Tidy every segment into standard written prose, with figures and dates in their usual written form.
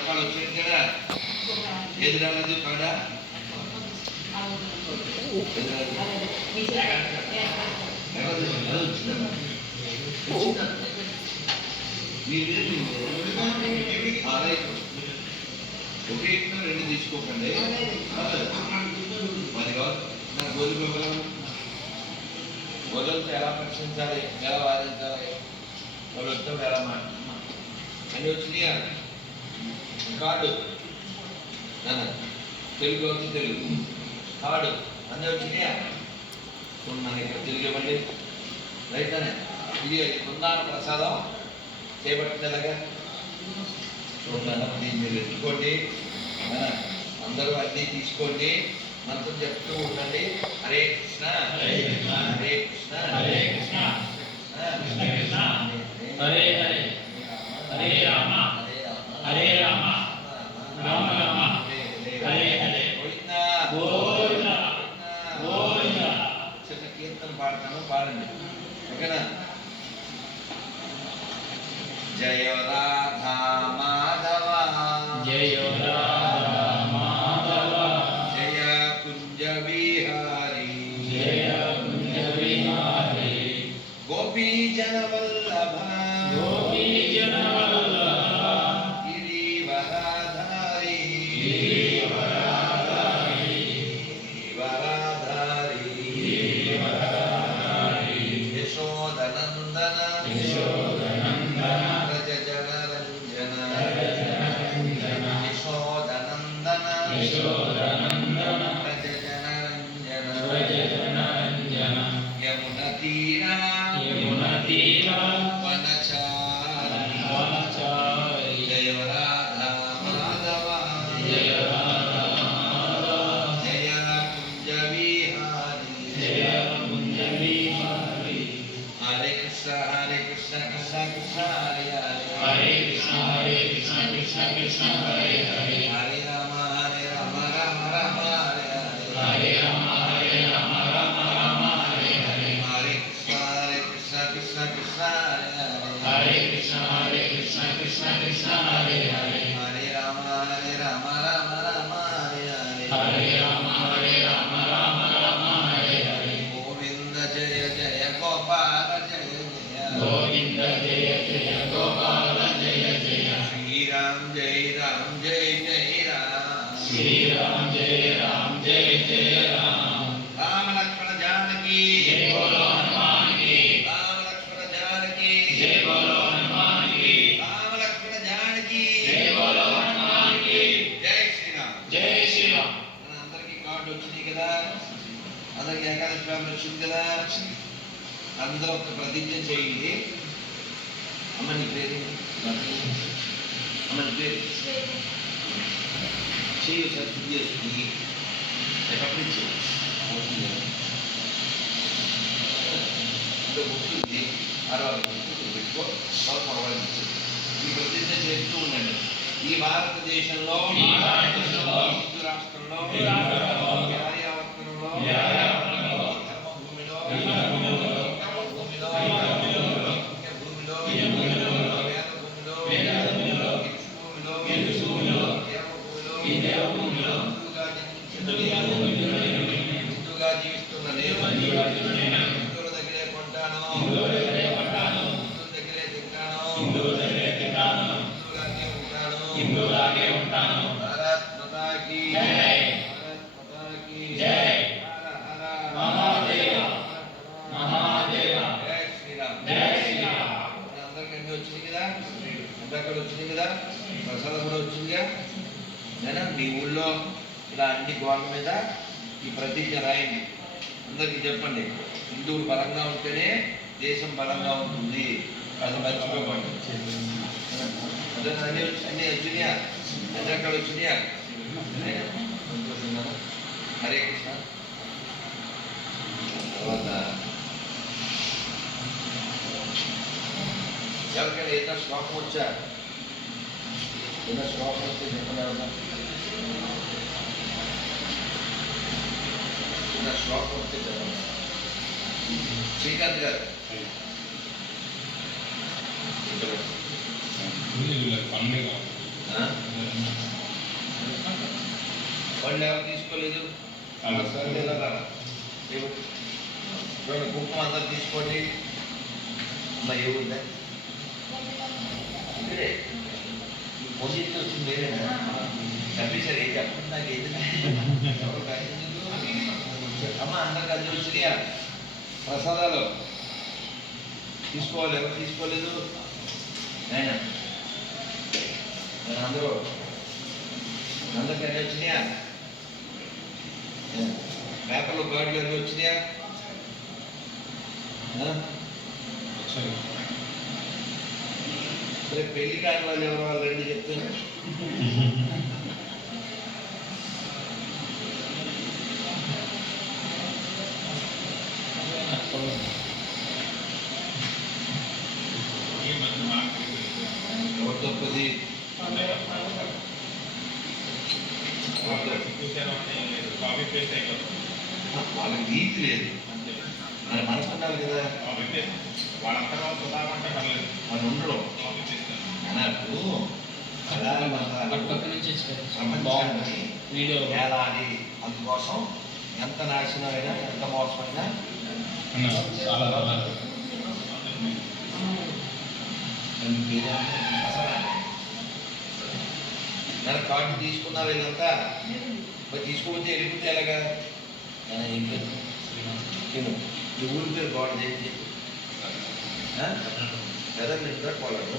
రూపాయలు వచ్చింది కదా, ఏది రాలేదు కాడ ఒకే రెండు తీసుకోకండి. మరి నాకు గోధుమతో ఎలా ప్రశ్నించాలి, ఎలా వాదించాలి, వాళ్ళు వచ్చినప్పుడు ఎలా మాట్లాడాలి అన్నీ వచ్చినాయా? కార్డు తెలుగు వచ్చి తెలుగు కార్డు అన్నీ వచ్చినాయా? చూడండి ఇక్కడ తెలుగు ఇవ్వండి. రైట్ అనే ఇది కుందాన ప్రసాదం చేపట్టినలాగా చూడండి. మీరు ఎత్తుకోండి, అందరూ అన్నీ తీసుకోండి, మంత్రం చెప్తూ ఉండండి. హరే కృష్ణ హరే కృష్ణ హరే కృష్ణ కృష్ణ కృష్ణ హరే హరే హరే రామ హరే రామ రామ రామ హరే హరే గోవిందా గోవిందా గోవిందా. చిన్న కీర్తన పాడతాను, పాడండి ఓకేనా? జయ రాధా మాధవ జయ రాధా మాధవ జయ కుంజ విహారీ జయ కుంజ విహారీ గోపీ జన వల్లభ గోపీ జన వల్లభ గిరివరాధారి గిరివరాధారి గిరివరాధారి గిరివరాధారి యశోదనందన యశోదనందన రజ జనరంజన రజ జనరంజన యశోదనందన యశోదనందన రజ జనరంజన రజ జనరంజన యమున తీర యమున తీర వనచారి వనచారి జయ రాధా మాధవ జయ రాధా మాధవ జయ కుంజ విహారీ జయ కుంజ విహారీ హరే కృష్ణ కృష్ణ కృష్ణ హరే హరే హరే కృష్ణ కృష్ణ కృష్ణ హరే హరే హరే రామ రామ రామ హరే హరే హరే రామ రామ రామ హరే హరే హరే కృష్ణ కృష్ణ కృష్ణ హరే హరే హరే కృష్ణ కృష్ణ కృష్ణ హరే హరే హరే రామ రామ రామ హరే హరే హరే రామ రామ రామ హరే హరే గోవింద జయ జయ గోపాల జయ జయ గోవింద జయ జయ గోపాల జయ జయ శ్రీరామ్ జయ రామ్ జయ జయ రామ్ శ్రీరామ్ జయ రామ్ జయ జయ రామ్ రామ లక్ష్మణ జానకి జయ బోలో హనుమాన్ కి రామ లక్ష్మణ జానకి జయ బోలో హనుమాన్ కి రామ లక్ష్మణ జానకి జయ బోలో హనుమాన్ కి జై శ్రీరామ్ జై శ్రీరామ్. అందరికీ కార్డు వచ్చింది కదా, అందరికి ఏకాదశి ఫ్యామిలీ వచ్చింది కదా. అందరూ ఒక ప్రతిజ్ఞ చేయండి. అమ్మ నీ పేరు, అమ్మ నీ పేరు చేయి సార్, శుద్ధి చేసుకుని ఎక్కడి నుంచి ఉంటుంది 60 పెట్టుకో, పొడవాలి. ఈ ప్రతిజ్ఞ చేస్తూ ఉండండి. ఈ భారతదేశంలో హిందూ రాష్ట్రంలో ఆర్యావర్తనంలో హిందూగా జీవిస్తున్న నేను హిందువుల దగ్గరే కొంటాను, హిందువుల దగ్గరే తింటాను, హిందువులాగే ఉంటాను. భారత్ మాతా కీ జై, భారత్ మాతా కీ జై. హర హర మహాదేవ మహాదేవ. జై శ్రీరామ్ జై శ్రీరామ్. అందరికీ అన్నీ వచ్చింది కదా, అందరికీ వచ్చింది కదా, ప్రసాదం కూడా వచ్చిందిగా. నేను మీ ఊళ్ళో ఇలా అన్ని గోడల మీద ఈ ప్రతిజ్ఞ రాయండి. అందరికీ చెప్పండి, హిందువులు బలంగా ఉంటేనే దేశం బలంగా ఉంటుంది. అది మర్చిపోకండి. అన్నీ వచ్చినాయా, అందరికీ వచ్చినాయా? హరే కృష్ణ. తర్వాత ఎవరికైనా ఏదైనా శ్లోకం వచ్చా, ఏదైనా శ్లోకం వస్తే చెప్పండి. ఏదైనా శ్లోకం వస్తే చెప్పండి. శ్రీకాంత్ గారు వాళ్ళు ఎవరు తీసుకోలేదు చూడండి కుంకుమ అందరు తీసుకోండి అమ్మా ఏ ఊరిదా ఇక్కడే పొజిట్ వచ్చింది వేరేనా చెప్పేసారు ఏం చెప్పండి నాకు ఏది అమ్మ అందరికి అందరూ వచ్చినాయా ప్రసాదాలు తీసుకోవాలి ఎవరు తీసుకోలేదు నేను అందరూ అందరికి అన్నీ వచ్చినాయా పేపర్లో గార్డులు అన్నీ వచ్చినాయా సరే పెళ్లి కాని వాళ్ళు ఎవరు వాళ్ళు రెండు చెప్తాను తప్పది వాళ్ళకి నీతి లేదు మన మనసు ఉండాలి కదా వాళ్ళు ఉండరు అన్నట్టు వేలాడి అందుకోసం ఎంత నాశనం అయినా ఎంత మోసమైనా నన్ను కార్డు తీసుకున్నారు వీళ్ళంతా మరి తీసుకోకపోతే వెళ్ళిపోతే ఎలాగా ఏం పేరు నేను ఈ ఊరి పేరు కార్డు చేసి కదా నేను కూడా పోలాను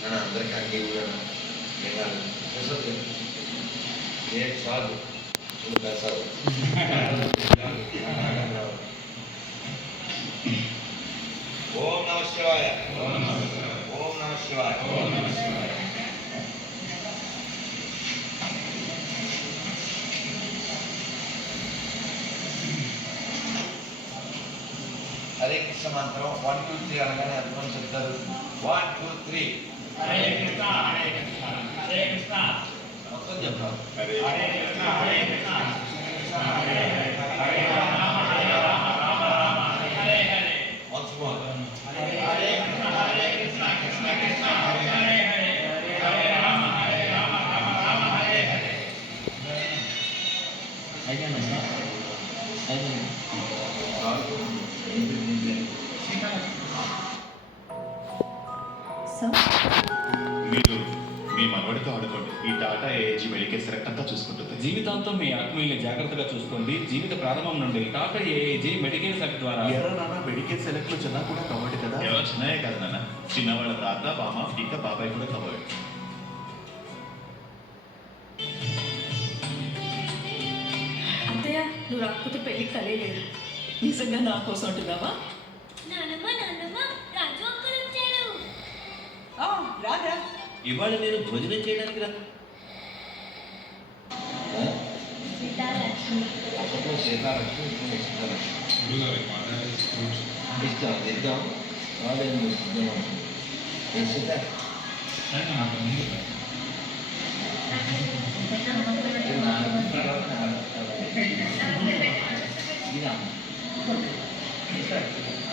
నేను అందరికీ అన్ని ఊరన్నా వినాలి నేను చాలు సాగు ఓం నమ శివాయ ఓం నమ శివాయ హరే కృష్ణ మంత్రం 1 2 3 అనగానే ఎంతమంది చెప్తారు 1 2 3 హరే కృష్ణ హరే కృష్ణ హరే కృష్ణ మొత్తం చెప్తారు హరే కృష్ణ హరే కృష్ణ హరే హరే రామ హరే రామ రామ రామ హరే హరే once more హరే కృష్ణ హరే కృష్ణ కృష్ణ కృష్ణ హరే హరే హరే రామ హరే రామ రామ రామ హరే హరే మీరు మీ మనవడితో ఆడుకోండి. ఈ టాటా ఏజీ మెడికేర్ సెలెక్ట్ అంతా చూసుకుంటుంది. జీవితాంతం మీ ఆత్మీయుల్ని జాగ్రత్తగా చూసుకోండి. జీవిత ప్రారంభం నుండి టాటా ఏజీ మెడికేర్ సెలెక్ట్ ద్వారా మెడికేర్ సెలెక్ట్ లో చిన్న కూడా కవర్డ్ కదా. ఎవరు చిన్నయే కదా నాన్న, చిన్నవాళ్ళ తాత బామ ఇంకా బాబాయ్ కూడా కవర్డ్. అత్తయ్య నువ్వు రాకపోతే పెళ్ళికి కలియలేదు. నిజంగా నా కోసం అంటున్నావా? రాదా ఇవాళ నేను భోజనం చేయడానికి రా అప్పట్లో సీతాలక్ష్మి ఇస్తాం ఇద్దాం వాళ్ళేం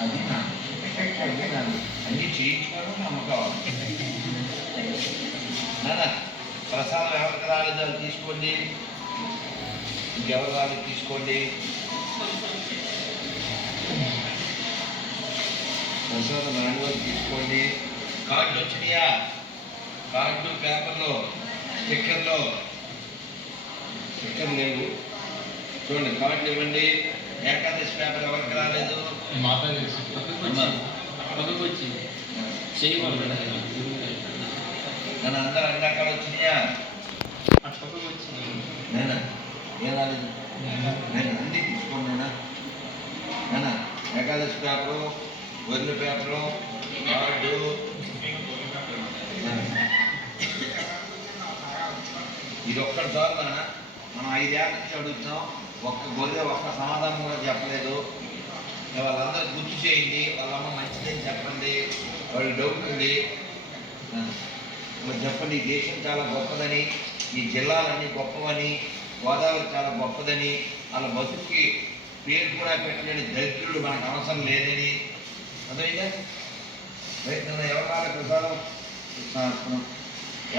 అది అన్నీ చేయించుకోవడం నమ్మకం నాన్న ప్రసాదం ఎవరికి రాలేదు అది తీసుకోండి, ఇంకెవరు రాలేదు తీసుకోండి. ప్రసాదం రాని వాళ్ళు తీసుకోండి. కార్డులు వచ్చినాయా? కార్డు పేపర్లో స్టిక్కర్ లేవు చూడండి. కార్డులు ఇవ్వండి. ఏకాదశి పేపర్ ఎవరికి రాలేదు? నన్ను అందరూ అన్ని అక్కడ వచ్చినాయా? నేనా ఏం రాలేదు. నేను అన్నీ తీసుకున్నానా నేనా? ఏకాదశి పేపరు, వదిన పేపరు, కార్డు. ఇది ఒక్కటి చాలు నాన్న. మనం 5 ఏళ్ళ నుంచి అడుగుతున్నాం, ఒక్క గొర్రె ఒక్క సమాధానం కూడా చెప్పలేదు. వాళ్ళందరూ గుర్తు చేయండి. వాళ్ళమ్మ మంచిదని చెప్పండి. వాళ్ళు డౌట్ ఉంది చెప్పండి. ఈ దేశం చాలా గొప్పదని, ఈ జిల్లాలన్నీ గొప్పవని, గోదావరి చాలా గొప్పదని, వాళ్ళ బతుక్కి పేరు కూడా పెట్టలేని దరిద్రులు మనకు అవసరం లేదని. అదేగా రైతు ఎవరు రాలే ప్రసాదం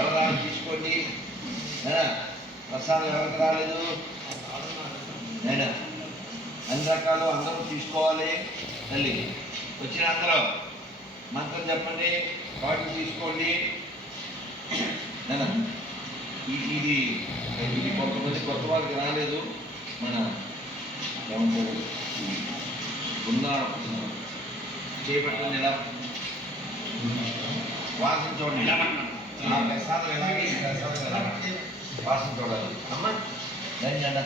ఎవరు తీసుకోండి. ప్రసాదం ఎవరికి రాలేదు? నేను అన్ని రకాలు అందరూ తీసుకోవాలి. తల్లి వచ్చిన అందరూ మంత్రం చెప్పండి, వాటిని తీసుకోండి. ఇది ఇది కొంతమంది కొత్త వాళ్ళకి రాలేదు. మన ఏమంటారు చేపట్టండి, ఇలా వాసన చూడండి. ఆ ప్రసాదం ఎలాగే ఈ ప్రసాదం ఎలాగే వాసన చూడాలి. అమ్మ రండి అన్న,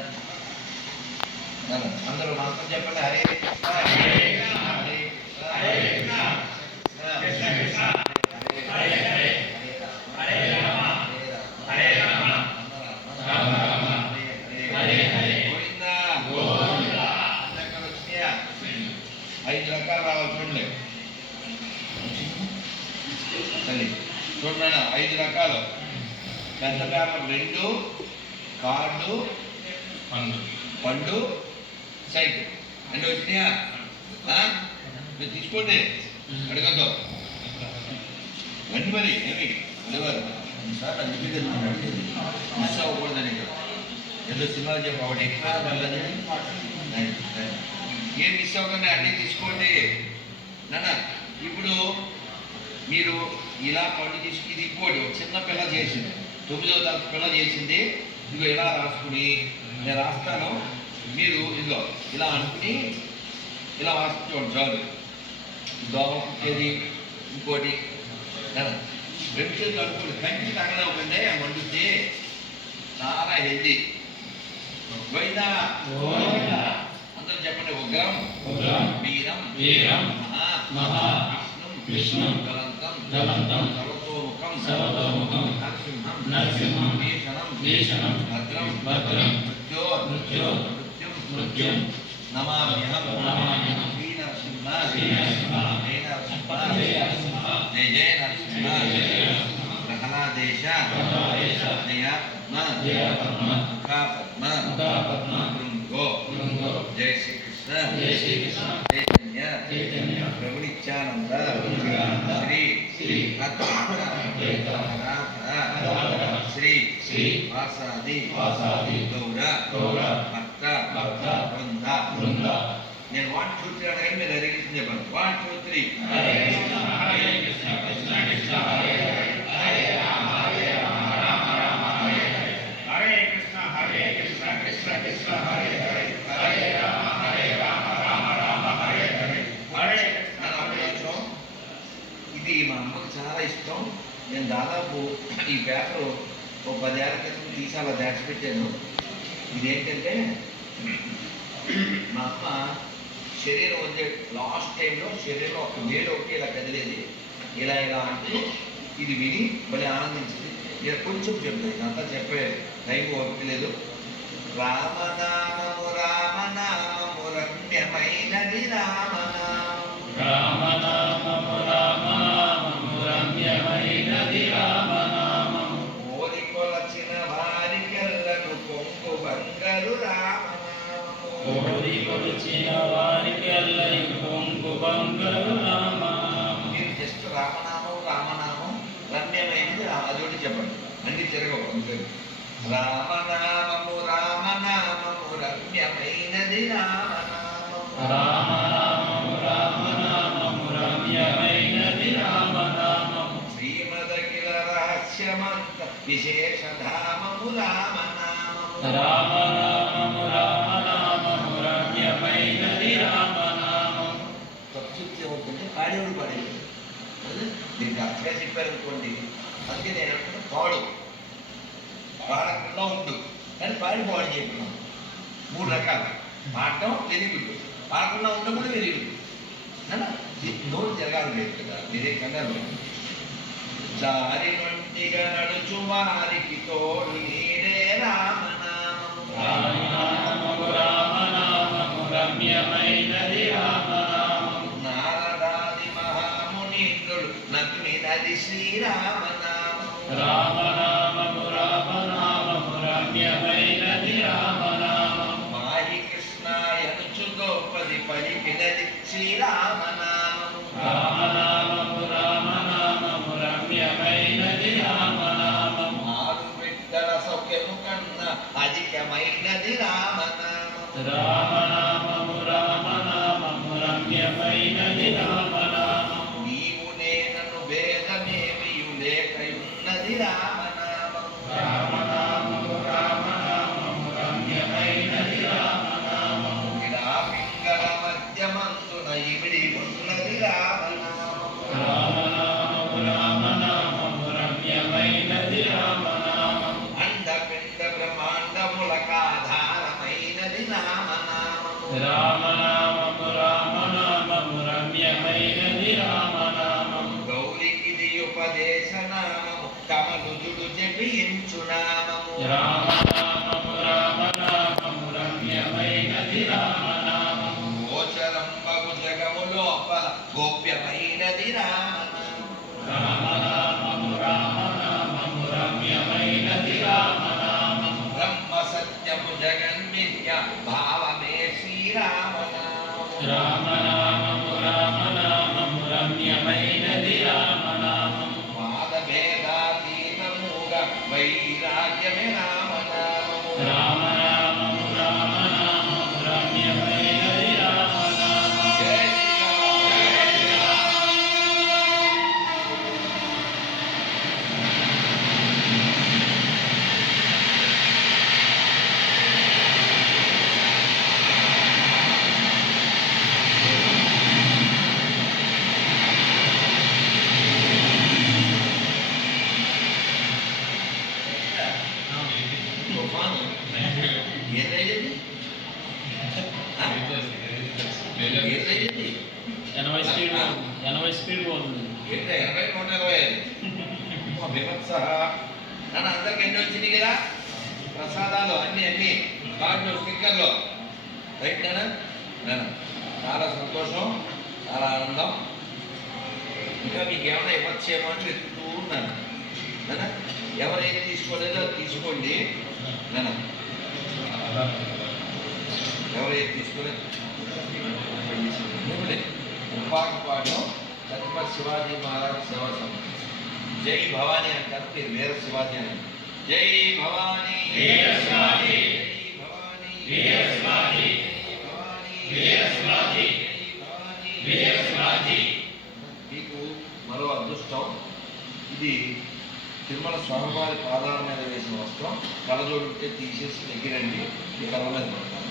అందరూ మంత్రం చెప్పండి. హరే కృష్ణ హరే కృష్ణ హరే కృష్ణ కృష్ణ కృష్ణ హరే హరే హరే రామ హరే రామ రామ రామ హరే హరే గోవిందా గోవిందా. అందరికీ వచ్చినాయా? 5 రకాలు రావాలి. చూడండి తల్లి, చూడండి 5 రకాలు. పెద్ద పేపర్ 2, కార్డు, పండు, సైకిల్ అన్నీ వచ్చినాయా? మీరు తీసుకోండి, అడగద్దు రండి. మరి ఏమి లేవారు సార్ అందుకే మిస్ అవ్వకూడదని ఇక్కడ ఏదో సినిమాలు చెప్పి ఒకటి ఎక్కువ వెళ్ళదు. ఏం మిస్ అవ్వకుండా అన్నీ తీసుకోండి నాన్న. ఇప్పుడు మీరు ఇలా పండు తీసుకుని ఇది ఇంకోటి ఒక చిన్న పిల్ల చేసింది, 9వ తరగతి పిల్ల చేసింది. ఇదిగో ఇలా రాసుకుని నేను రాస్తాను, మీరు ఇదిగో ఇలా అనుకుని ఇలా రాసుకుని చూడండి చాలు. దోమ కుట్టేది ఇంకోటి 2 చేతులు అనుకోండి. కంచి తగలవకండి, మండుద్ది, చాలా హెల్దీ. గోవిందా అందరూ చెప్పండి. ఉగ్రం వీరం మహా విష్ణుం జ్వలంతం సర్వతోముఖం నరసింహం భీషణం భద్రం మృత్యుం నమామ్యహం శ్రీ నరసింహ జయ నరసింహ జయ నరసింహ ప్రహ్లాదేశ జయాత్మ ముఖాపద్మ భృంగో. జయ శ్రీకృష్ణ చైతన్య ప్రభు నిత్యానంద శ్రీ అద్వైత శ్రీ వాసాది గౌర భక్త బృంద. నేను 1 2 3 అనగానే మీరు హరే కృష్ణ చెప్పండి. 1 2 3 హరే కృష్ణ కృష్ణ కృష్ణ హరే హరే రామ రామ రామ హరే హరే కృష్ణ కృష్ణ కృష్ణ హరే హరే హరే రామ రామ రామ హరే హరే హరే కృష్ణ. ఇది మా అమ్మకు చాలా ఇష్టం. నేను దాదాపు ఈ పేపర్ ఒక 10 ఏళ్ల క్రితం తీసి అలా దాచిపెట్టాను. ఇదేంటంటే మా అమ్మ శరీరం వచ్చే లాస్ట్ టైంలో శరీరంలో ఒక వేలు ఒకటి ఇలా కదిలేది, ఇలా అంటూ ఇది విని మళ్ళీ ఆనందించింది. ఇలా కొంచెం చెప్తాను, ఇదంతా చెప్పే టైం ఓర్పలేదు. రామనామము రామనామము రమ్యమైనది రామనామము రమ్యమైనది రామనామము ఓరి కొలచిన వారికెల్లను పొంగు బంగారు రామనామము. మీరు జస్ట్ రామనామం రమ్యమైనది అదొకటి చెప్పండి, అన్ని తిరగవు అంతే. రామనామము రమ్యమైనది రామనామము శ్రీమదఖిల రహస్యమంత విశేషధామము రామనామము రమ్యమైనది రామనామము. తప్పితే అవుతుంది పాడేవాడు పాడేవాడు దీనికి అర్థంగా చెప్పారనుకోండి. అందుకే నేను అనుకున్నా పాడకుండా ఉండు కానీ పాడు చేయకున్నాను. 3 రకాలు: పాడటం, వెలిగుడు. పాడకుండా ఉండడం కూడా వెలిగుడు. నోరు జరగాలి లేదు కదా, మీరే కంగారు. జారి వంటిగా నడుచు వారికి తోడు నీడే రామనామము రమ్యమైనది రామనామము నారదాది మహామునీంద్రుడు నగ్మినది శ్రీరామనామము రమ్యమైనది రామనామము మాహి కృష్ణాయనుచు గోపది పలికినది శ్రీరామనామము రమ్యమైనది రామనామము రామనామము రామనామము రమ్యమైనది రామనామము. నీవు నేనను భేదమేమియు లేకయున్నది రామనామము. రామనామము రామనామము రమ్యమైనది రామనామము. ఇలా పింగళ మధ్యమంతున ఇమిడి ఉన్నది రామనామము. రామనామము రామనామము రమ్యమైనది రామనామము. అండపిండ బ్రహ్మాండములకాధారమైనది రామనామము. రామనామము రామనామము రమ్యమైనది రామనామము. గౌరికిది ఉపదేశనామము కమలుజుడు జపించునామము. రామనామము రామనామము రమ్యమైనది రామనామము. గోచరంబగు జగము లోపల గోప్యమైనది రామనామము. రామనామము రామనామము రమ్యమైనది రామనామము. బ్రహ్మ సత్యము జగన్మిథ్య భావమే శ్రీరామనామము. రామనామము రామనామము రమ్యమైనది రామనామము. వాదభేదాతీతముగా వైరాగ్యమే రామనామము. రామనామము రామనామము రమ్యమైనది రామనామము. జై శ్రీరామ్, జై శ్రీరామ్. తుఫాను ఏదైంది? ఏదైంది? 80 స్పీడ్ పోతుంది. ఏంటో 80, 125. విమర్శ నన్ను అందరికి ఎన్ని వచ్చింది కదా ప్రసాదాలు అన్ని కార్డులు స్టిక్కర్లు రైట్ నేనా చాలా సంతోషం, చాలా ఆనందం. ఇంకా మీకు ఏమైనా ఇవ్వచ్చేమో అని వెతుకుతూ ఉన్నాను. నేనా ఎవరైతే తీసుకోలేదో అది తీసుకోండి. నేనా ఎవరైతే తీసుకోలేదు ఉపాకపాడు ఛత్రపతి శివాజీ మహారాజ్ సేవా సమితి. జై భవానీ అంటారు, మీరు వీర శివాజీ అని. జై భవానీ, వీర శివాజీ, జై భవానీ, వీర శివాజీ, భవానీ, వీర శివాజీ, భవానీ. వీర శివాజీ. మీకు మరో అదృష్టం, ఇది తిరుమల స్వామివారి పాదాల మీద వేసిన వస్త్రం. కళ్ళజోడు ఉంటే తీసేసి దగ్గరండి, మీ కళ్ళ మీద పడతాను.